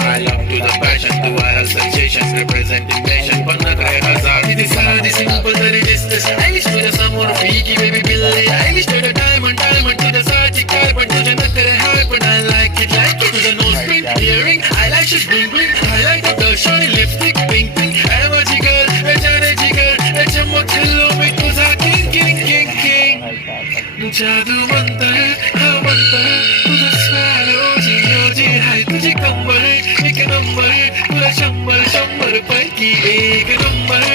I long to the passion, to viral sensation, representing nation. पन्ना काय हजार किती साधी simple तरी distance. Irish तुझ्या समोर फिकी baby बिल्ली. Irish तुझं diamond तुझ्यासाठी काय पण तुझ्या नखरे हाय पण I like it. तुझं nose ring, earring, eyelashes bling bling. Highlight of the shiny lipstick, pink pink. ए माझी girl, ए जाने जिगर, ए चमक चलो मी तुझा king. जादू मंतर, हा मंतर. तुझं smile ओजी हाय तुझी कंबर. एक नंबर तुला 100 पैकी एक नंबर.